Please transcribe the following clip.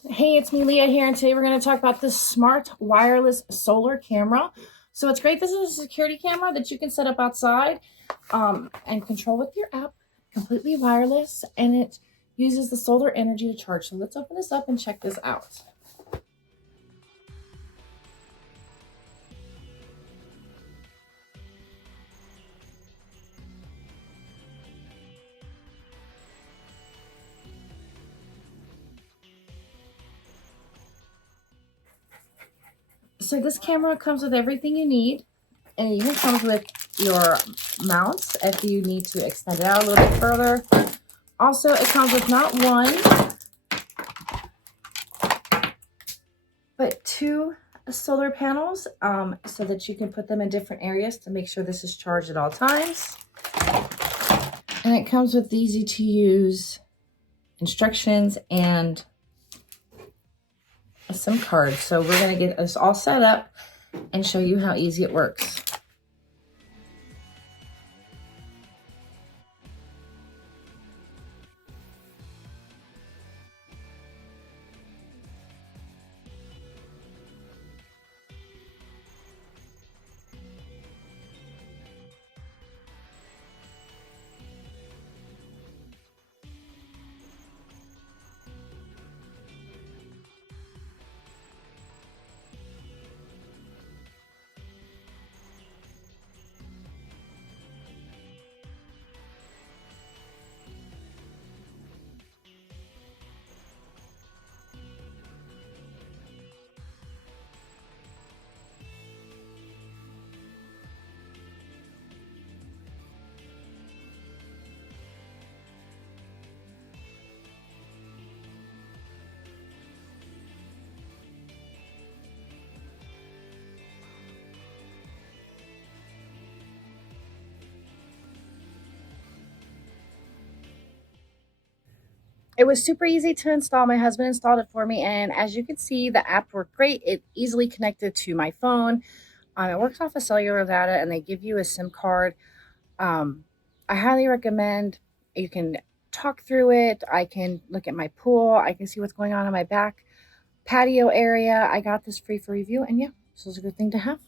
Hey, it's me, Leah, here, and today we're going to talk about this smart wireless solar camera. So it's great. This is a security camera that you can set up outside and control with your app, completely wireless, and it uses the solar energy to charge. So let's open this up and check this out. So this camera comes with everything you need, and it even comes with your mounts if you need to extend it out a little bit further. Also, it comes with not one, but two solar panels so that you can put them in different areas to make sure this is charged at all times. And it comes with easy to use instructions and a SIM card. So we're going to get this all set up and show you how easy it works. It was super easy to install. My husband installed it for me, and as you can see, the app worked great. It easily connected to my phone. It works off of cellular data, and they give you a SIM card. I highly recommend. You can talk through it. I can look at my pool. I can see what's going on in my back patio area. I got this free for review, and yeah, this is a good thing to have.